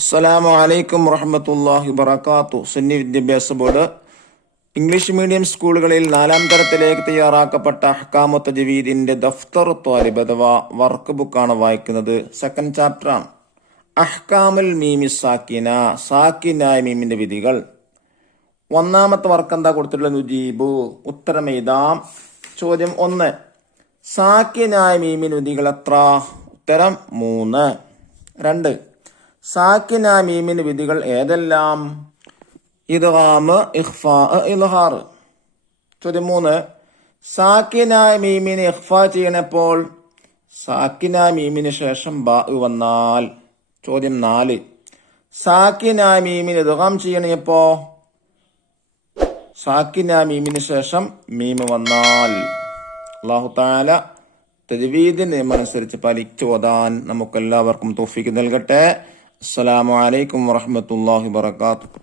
അസ്സലാമു അലൈക്കും വറഹ്മത്തുള്ളാഹി വബറകാതുഹു. സുന്നി വിദ്യാഭ്യാസ ബോർഡ് ഇംഗ്ലീഷ് മീഡിയം സ്കൂളുകളിൽ 4-ാം തരത്തിലേക്ക് തയ്യാറാക്കപ്പെട്ട അഹ്കാമു തജ്വീദിന്റെ ദഫ്തർ ത്വാലിബ് അഥവാ വർക്ക് ബുക്കാണ് വായിക്കുന്നത്. സെക്കൻഡ് ചാപ്റ്റർ ആണ്. അഹ്കാമുൽ മീമി സാക്കിന, സാക്കിനായ മീമിന്റെ വിധികൾ. ഒന്നാമത്തെ വർക്ക് എന്താ കൊടുത്തിട്ടുള്ളത്? നുജീബു, ഉത്തരം എഴുതാം. ചോദ്യം 1, സാക്കിനായ മീമിന് വിധികൾ എത്ര? ഉത്തരം 3. 2, സാക്കിനായ മീമിന് വിധികൾ ഏതെല്ലാം? ഇദ്ഗാം, ഇഖ്ഫാ, ഇൽഹാർ. ചോദ്യം 3, സാക്കിനായ മീമിന് ഇഖ്ഫാ ചെയ്യണപ്പോൾ സാക്കിനായ മീമിന് ശേഷം ബാ വന്നാൽ. ചോദ്യം 4, സാക്കിനായ മീമിന് ഇദ്ഗാം ചെയ്യണപ്പോ സാക്കിനായ മീമിന് ശേഷം മീമ് വന്നാൽ. അല്ലാഹു തആല തജ്വീദ് നിയമമനുസരിച്ച് പാലിച്ചു ഓതാൻ നമുക്കെല്ലാവർക്കും തൗഫീഖ് നൽകട്ടെ. അസ്സലാമു അലൈക്കും വറഹ്മത്തുള്ളാഹി വബറകാതുഹു.